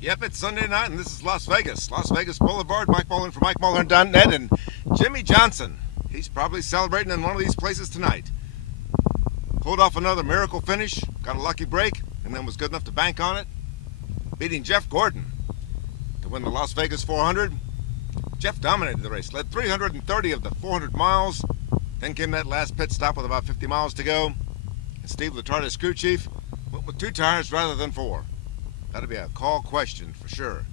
Yep, it's Sunday night, and this is Las Vegas. Las Vegas Boulevard. Mike Mullen for MikeMullen.net, and Jimmie Johnson. He's probably celebrating in one of these places tonight. Pulled off another miracle finish, got a lucky break, and then was good enough to bank on it, beating Jeff Gordon to win the Las Vegas 400. Jeff dominated the race, led 330 of the 400 miles. Then came that last pit stop with about 50 miles to go. And Steve Letard's crew chief went with 2 tires rather than 4. That'll be a call question for sure.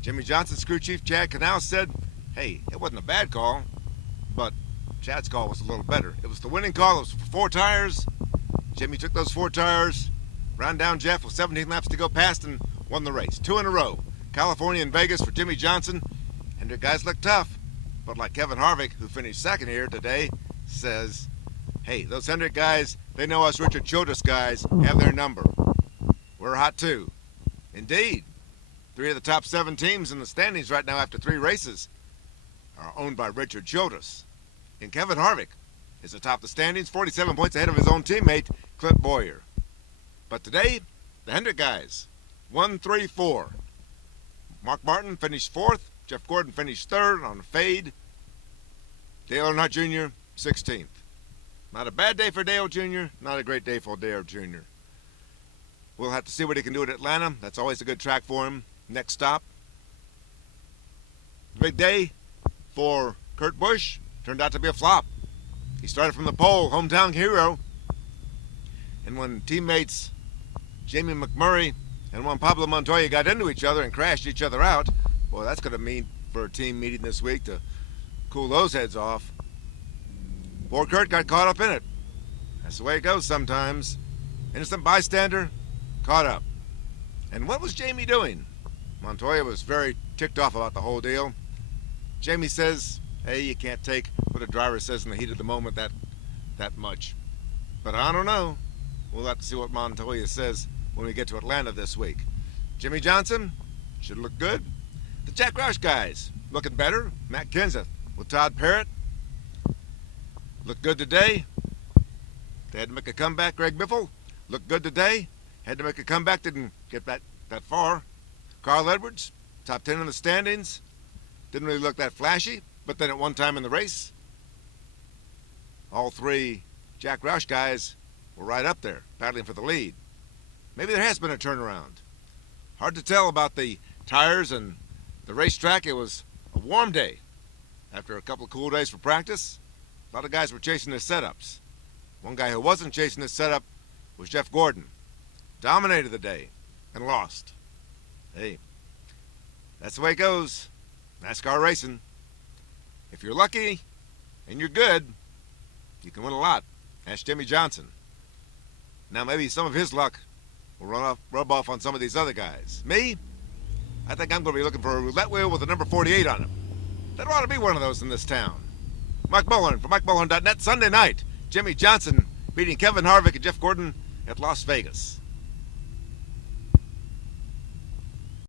Jimmie Johnson's crew chief, Chad Canal, said, hey, it wasn't a bad call, but Chad's call was a little better. It was the winning call. It was for 4 tires. Jimmie took those 4 tires, ran down Jeff with 17 laps to go past, and won the race. 2 in a row. California and Vegas for Jimmie Johnson. And their guys look tough. But like Kevin Harvick, who finished second here today, says, hey, those Hendrick guys, they know us Richard Childress guys have their number. We're hot too. Indeed. 3 of the top 7 teams in the standings right now after 3 races are owned by Richard Childress. And Kevin Harvick is atop the standings, 47 points ahead of his own teammate, Clint Boyer. But today, the Hendrick guys, 1, 3, 4. Mark Martin finished 4th. Jeff Gordon finished 3rd on a fade. Dale Earnhardt Jr., 16th. Not a bad day for Dale Jr., not a great day for Dale Jr. We'll have to see what he can do at Atlanta. That's always a good track for him. Next stop. Big day for Kurt Busch. Turned out to be a flop. He started from the pole, hometown hero. And when teammates Jamie McMurray and Juan Pablo Montoya got into each other and crashed each other out, boy, that's going to mean for a team meeting this week to cool those heads off. Poor Kurt got caught up in it. That's the way it goes sometimes. Innocent bystander, caught up. And what was Jamie doing? Montoya was very ticked off about the whole deal. Jamie says, hey, you can't take what a driver says in the heat of the moment that much. But I don't know. We'll have to see what Montoya says when we get to Atlanta this week. Jimmie Johnson should look good. The Jack Roush guys looking better. Matt Kenseth with Todd Parrott looked good today. They had to make a comeback. Greg Biffle looked good today. Had to make a comeback. Didn't get that far. Carl Edwards, top 10 in the standings. Didn't really look that flashy, but then at one time in the race, all 3 Jack Roush guys were right up there, battling for the lead. Maybe there has been a turnaround. Hard to tell about the tires and the racetrack. It was a warm day. After a couple of cool days for practice, a lot of guys were chasing their setups. One guy who wasn't chasing his setup was Jeff Gordon. Dominated the day and lost. Hey, that's the way it goes. NASCAR racing. If you're lucky and you're good, you can win a lot. Ask Jimmie Johnson. Now maybe some of his luck will rub off on some of these other guys. Me? I think I'm going to be looking for a roulette wheel with a number 48 on it. There ought to be one of those in this town. Mike Mullen for MikeMullen.net. Sunday night, Jimmie Johnson beating Kevin Harvick and Jeff Gordon at Las Vegas.